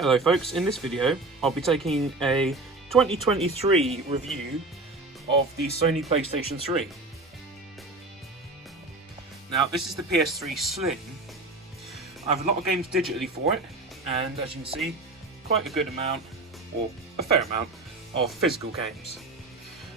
Hello folks, in this video I'll be taking a 2023 review of the Sony PlayStation 3. Now this is the PS3 Slim. I have a lot of games digitally for it, and as you can see, quite a good amount, or a fair amount, of physical games.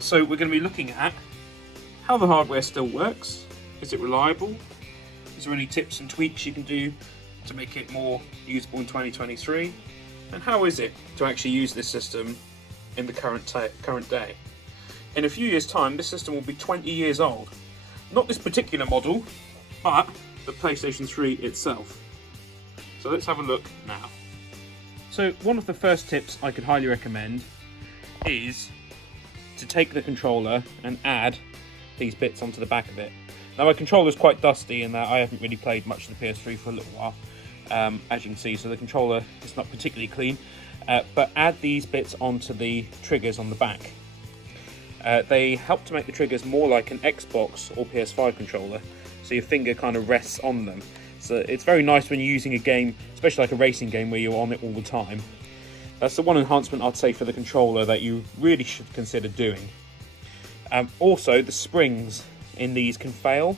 So we're going to be looking at how the hardware still works, is it reliable, is there any tips and tweaks you can do to make it more usable in 2023, and how is it to actually use this system in the current day. In a few years' time, this system will be 20 years old. Not this particular model, but the PlayStation 3 itself. So let's have a look now. So one of the first tips I could highly recommend is to take the controller and add these bits onto the back of it. Now my controller is quite dusty in that I haven't really played much of the PS3 for a little while, as you can see, so the controller is not particularly clean, but add these bits onto the triggers on the back. They help to make the triggers more like an Xbox or PS5 controller, so your finger kind of rests on them. So it's very nice when you're using a game, especially like a racing game where you're on it all the time. That's the one enhancement I'd say for the controller that you really should consider doing. Also, the springs in these can fail.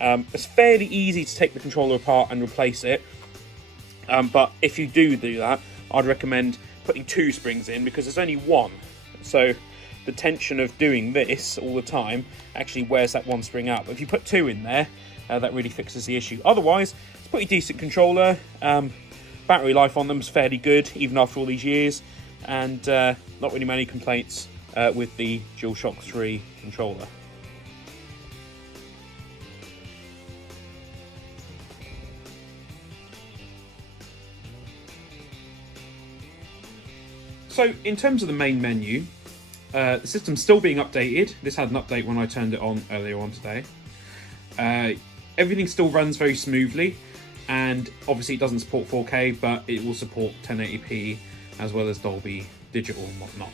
It's fairly easy to take the controller apart and replace it, but if you do that, I'd recommend putting 2 springs in because there's only one. So the tension of doing this all the time actually wears that one spring out. But if you put 2 in there, that really fixes the issue. Otherwise, it's a pretty decent controller. Battery life on them is fairly good, even after all these years, and not really many complaints with the DualShock 3 controller. So in terms of the main menu, the system's still being updated. This had an update when I turned it on earlier on today. Everything still runs very smoothly, and obviously it doesn't support 4K, but it will support 1080p as well as Dolby Digital and whatnot.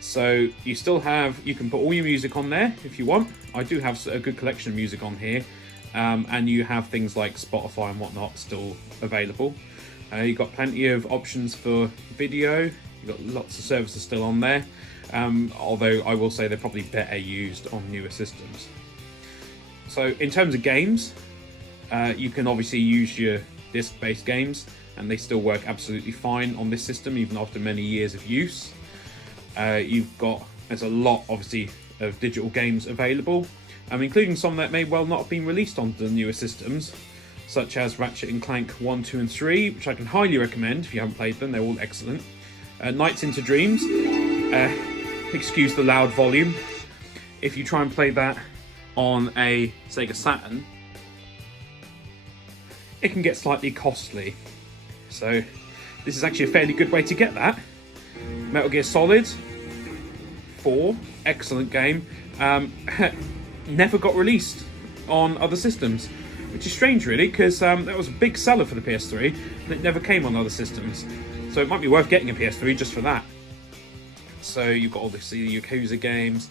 So you can put all your music on there if you want. I do have a good collection of music on here, and you have things like Spotify and whatnot still available. You've got plenty of options for video. You've got lots of services still on there, although I will say they're probably better used on newer systems. So in terms of games, you can obviously use your disc-based games, and they still work absolutely fine on this system even after many years of use. There's a lot obviously of digital games available, including some that may well not have been released on the newer systems, such as Ratchet & Clank 1, 2 and 3, which I can highly recommend if you haven't played them. They're all excellent. Nights into Dreams, excuse the loud volume. If you try and play that on a Sega Saturn, it can get slightly costly. So this is actually a fairly good way to get that. Metal Gear Solid 4, excellent game, never got released on other systems, which is strange really, because that was a big seller for the PS3 and it never came on other systems. So it might be worth getting a PS3 just for that. So you've got all the Yakuza games.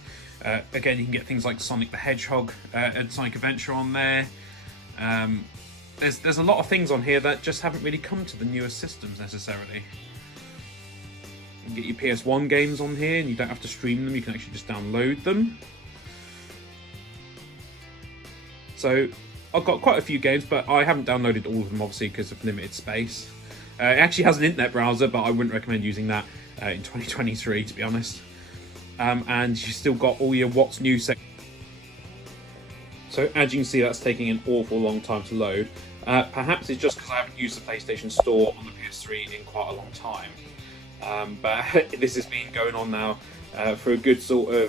Again, you can get things like Sonic the Hedgehog and Sonic Adventure on there. There's a lot of things on here that just haven't really come to the newer systems necessarily. You can get your PS1 games on here and you don't have to stream them, you can actually just download them. So I've got quite a few games, but I haven't downloaded all of them obviously because of limited space. It actually has an internet browser, but I wouldn't recommend using that in 2023 to be honest. And you've still got all your what's new section. So as you can see, that's taking an awful long time to load. Perhaps it's just because I haven't used the PlayStation Store on the PS3 in quite a long time. But this has been going on now for a good sort of,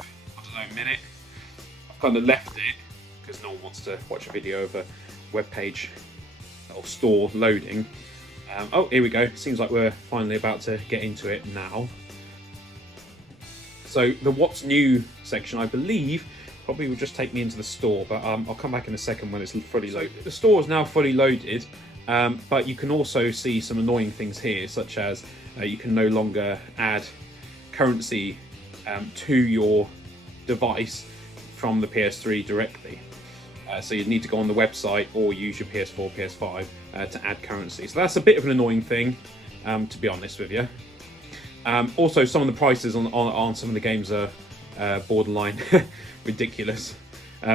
minute. I've kind of left it because no one wants to watch a video of a web page or store loading. Oh, here we go. Seems like we're finally about to get into it now. So the what's new section, I believe, probably will just take me into the store, but I'll come back in a second when it's fully loaded. The store is now fully loaded, but you can also see some annoying things here, such as you can no longer add currency to your device from the PS3 directly. So you'd need to go on the website or use your PS4, PS5 to add currency. So that's a bit of an annoying thing. to be honest with you. Also, some of the prices on some of the games are borderline ridiculous.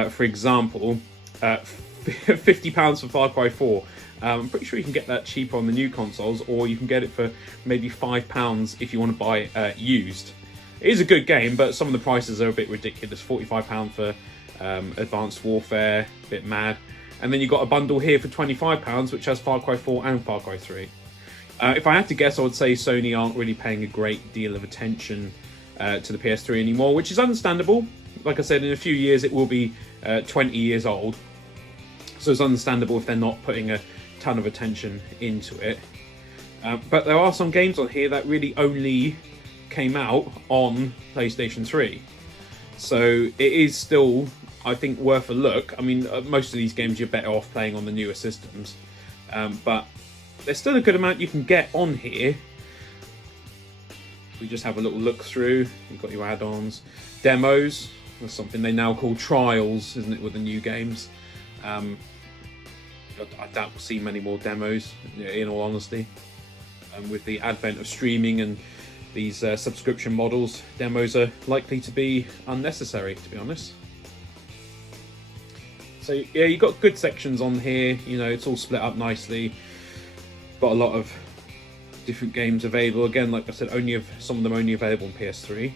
For example, £50 for Far Cry 4. I'm pretty sure you can get that cheaper on the new consoles, or you can get it for maybe £5 if you want to buy it used. It is a good game, but some of the prices are a bit ridiculous. £45 for Advanced Warfare, a bit mad. And then you've got a bundle here for £25, which has Far Cry 4 and Far Cry 3. If I had to guess, I would say Sony aren't really paying a great deal of attention to the PS3 anymore, which is understandable. Like I said, in a few years it will be 20 years old. So it's understandable if they're not putting a ton of attention into it. But there are some games on here that really only came out on PlayStation 3. So it is still, I think, worth a look. I mean, most of these games you're better off playing on the newer systems. But there's still a good amount you can get on here. We just have a little look through. You've got your add-ons. Demos. That's something they now call trials, isn't it, with the new games? I doubt we'll see many more demos, in all honesty. With the advent of streaming and these subscription models, demos are likely to be unnecessary, to be honest. So yeah, you've got good sections on here. You know, it's all split up nicely. Got a lot of different games available. Again, like I said, some of them only available on PS3.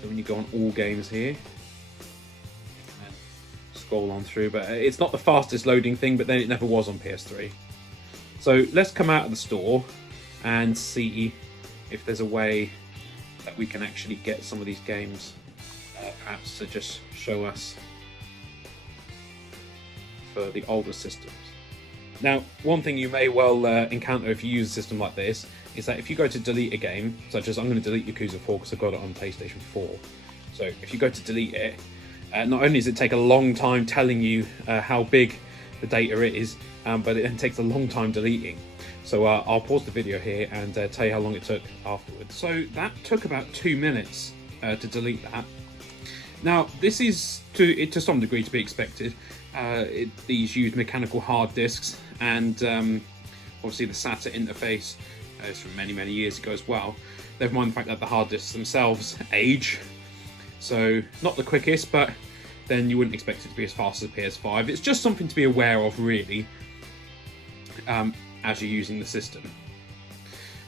So when you go on all games here, scroll on through, but it's not the fastest loading thing, but then it never was on PS3. So let's come out of the store and see if there's a way that we can actually get some of these games perhaps to just show us for the older systems. Now, one thing you may well encounter if you use a system like this is that if you go to delete a game, such as I'm going to delete Yakuza 4 because I've got it on PlayStation 4. So if you go to delete it, not only does it take a long time telling you how big the data is, but it then takes a long time deleting. So I'll pause the video here and tell you how long it took afterwards. So that took about 2 minutes to delete that. Now, this is to some degree to be expected. These use mechanical hard disks, and obviously the SATA interface is from many, many years ago as well. Never mind the fact that the hard disks themselves age. So not the quickest, but then you wouldn't expect it to be as fast as PS5. It's just something to be aware of, really, as you're using the system.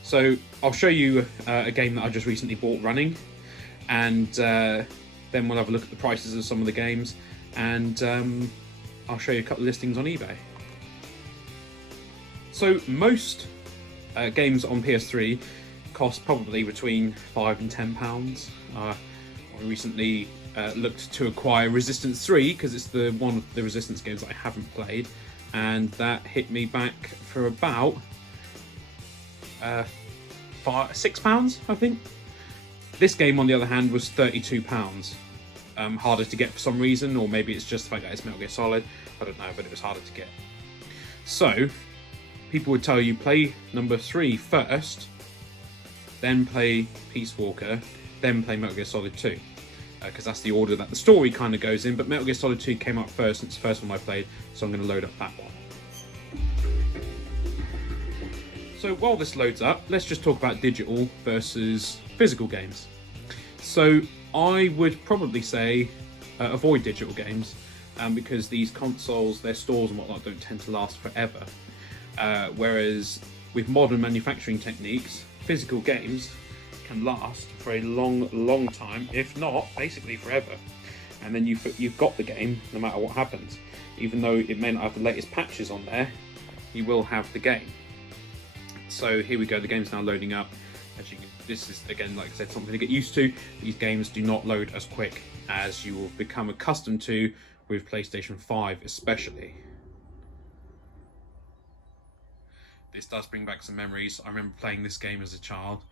So I'll show you a game that I just recently bought running, and then we'll have a look at the prices of some of the games, and I'll show you a couple of listings on eBay. So most games on PS3 cost probably between £5 and £10. I recently looked to acquire Resistance 3 because it's one of the Resistance games that I haven't played, and that hit me back for about £6, I think. This game, on the other hand, was £32. Harder to get for some reason, or maybe it's just the fact that it's Metal Gear Solid. I don't know, but it was harder to get. So people would tell you play number 3 first, then play Peace Walker, then play Metal Gear Solid 2. Because that's the order that the story kind of goes in, but Metal Gear Solid 2 came out first, and it's the first one I played, so I'm going to load up that one. So while this loads up, let's just talk about digital versus physical games. So I would probably say avoid digital games, because these consoles, their stores and whatnot, don't tend to last forever. Whereas with modern manufacturing techniques, physical games can last for a long time, if not basically forever. And then you've got the game no matter what happens. Even though it may not have the latest patches on there, you will have the game. So here we go, the game's now loading up. This is, again, like I said, something to get used to. These games do not load as quick as you will become accustomed to with PlayStation 5 especially. This does bring back some memories. I remember playing this game as a child.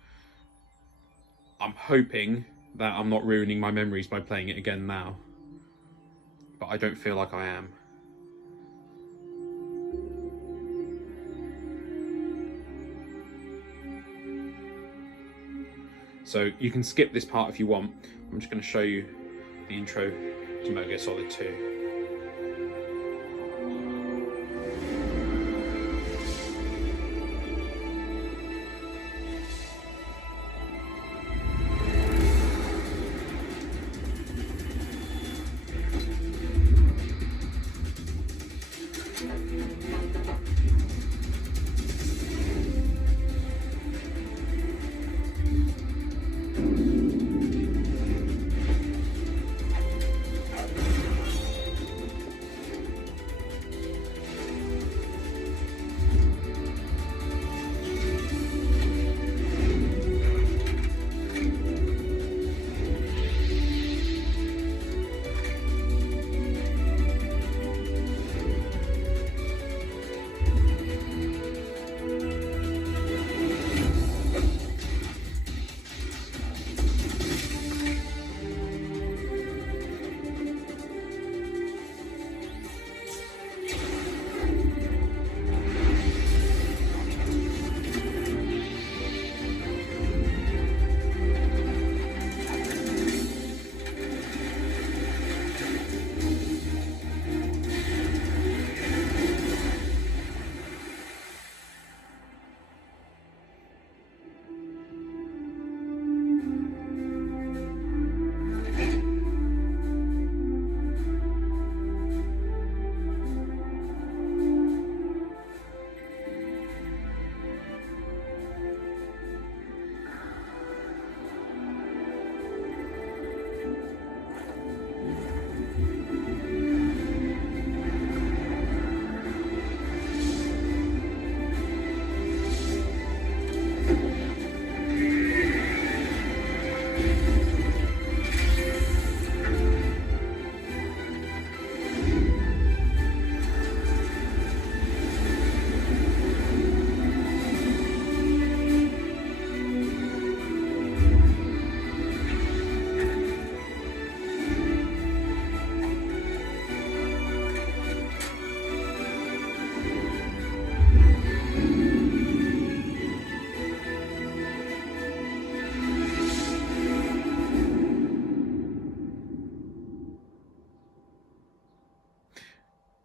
I'm hoping that I'm not ruining my memories by playing it again now, but I don't feel like I am. So you can skip this part if you want. I'm just going to show you the intro to Metal Gear Solid 2.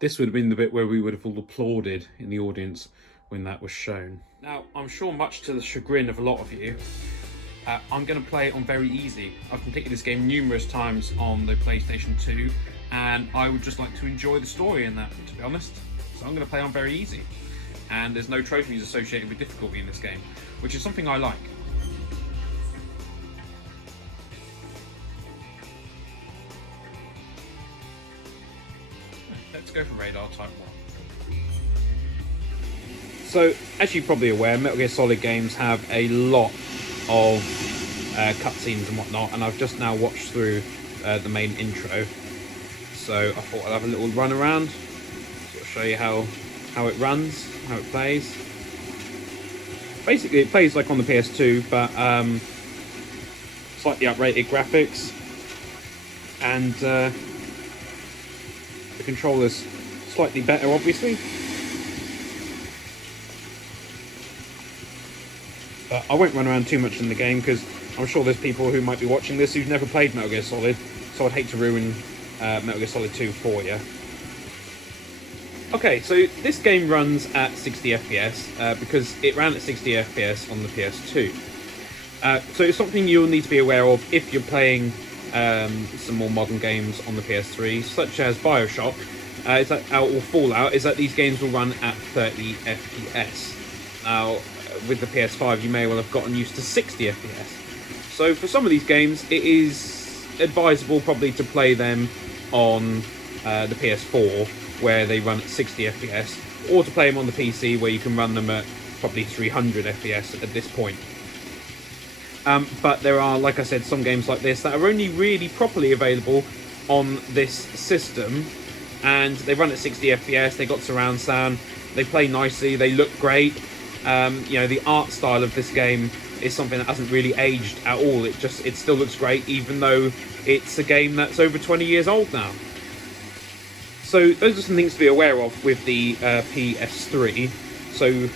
This would have been the bit where we would have all applauded in the audience when that was shown. Now, I'm sure much to the chagrin of a lot of you, I'm going to play it on very easy. I've completed this game numerous times on the PlayStation 2, and I would just like to enjoy the story in that, to be honest. So I'm going to play on very easy. And there's no trophies associated with difficulty in this game, which is something I like. Let's go for Radar Type 1. So, as you're probably aware, Metal Gear Solid games have a lot of cutscenes and whatnot, and I've just now watched through the main intro. So I thought I'd have a little run around, sort of show you how it runs, how it plays. Basically, it plays like on the PS2, but slightly uprated graphics, and the controller's slightly better, obviously. But I won't run around too much in the game because I'm sure there's people who might be watching this who've never played Metal Gear Solid, so I'd hate to ruin Metal Gear Solid 2 for you. Okay, so this game runs at 60 FPS because it ran at 60 FPS on the PS2. So it's something you'll need to be aware of if you're playing some more modern games on the PS3, such as Bioshock or Fallout, is that these games will run at 30 FPS. Now, with the PS5, you may well have gotten used to 60 FPS. So for some of these games, it is advisable probably to play them on the PS4, where they run at 60 FPS, or to play them on the PC, where you can run them at probably 300 FPS at this point. But there are, like I said, some games like this that are only really properly available on this system, and they run at 60 FPS, they got surround sound, they play nicely, they look great. You know, the art style of this game is something that hasn't really aged at all. It still looks great, even though it's a game that's over 20 years old now. So those are some things to be aware of with the PS3. So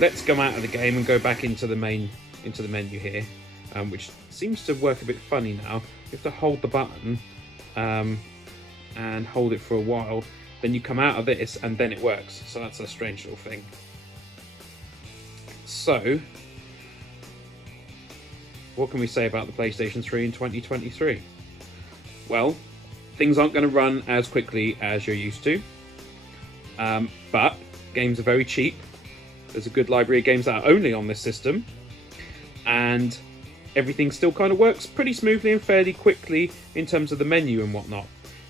let's go out of the game and go back into the menu here, which seems to work a bit funny now. You have to hold the button and hold it for a while, then you come out of this and then it works. So that's a strange little thing. So, what can we say about the PlayStation 3 in 2023? Well, things aren't going to run as quickly as you're used to, but games are very cheap. There's a good library of games that are only on this system, and everything still kind of works pretty smoothly and fairly quickly in terms of the menu and whatnot.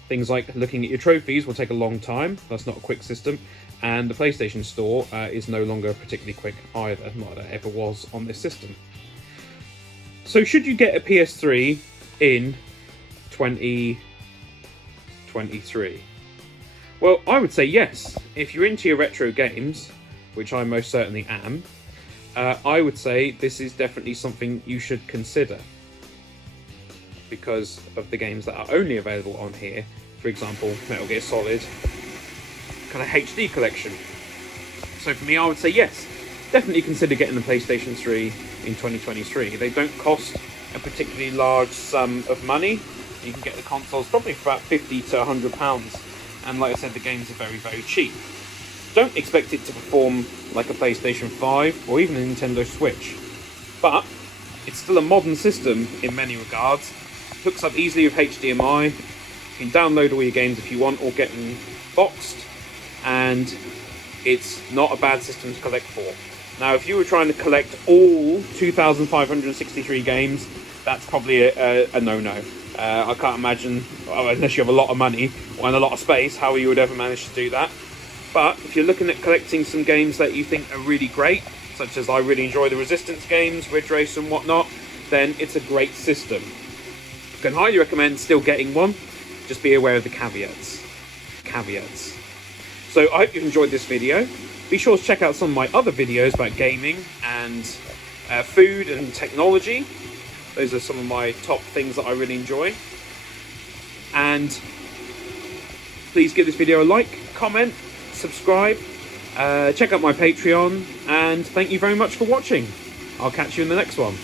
Things like looking at your trophies will take a long time. That's not a quick system. And the PlayStation Store is no longer particularly quick either, not that it ever was on this system. So should you get a PS3 in 2023? Well, I would say yes. If you're into your retro games, which I most certainly am, I would say this is definitely something you should consider, because of the games that are only available on here. For example, Metal Gear Solid kind of HD collection. So for me, I would say yes, definitely consider getting the PlayStation 3 in 2023. They don't cost a particularly large sum of money. You can get the consoles probably for about £50 to £100, and like I said, the games are very, very cheap. Don't expect it to perform like a PlayStation 5 or even a Nintendo Switch, but it's still a modern system in many regards. Hooks up easily with HDMI. You can download all your games if you want, or get them boxed, and it's not a bad system to collect for. Now, if you were trying to collect all 2,563 games, that's probably a no-no. I can't imagine, unless you have a lot of money and a lot of space, how you would ever manage to do that. But if you're looking at collecting some games that you think are really great, such as I really enjoy the Resistance games, Ridge Race and whatnot, then it's a great system. I can highly recommend still getting one. Just be aware of the caveats. So I hope you've enjoyed this video. Be sure to check out some of my other videos about gaming and food and technology. Those are some of my top things that I really enjoy. And please give this video a like, comment, subscribe, check out my Patreon, and thank you very much for watching. I'll catch you in the next one.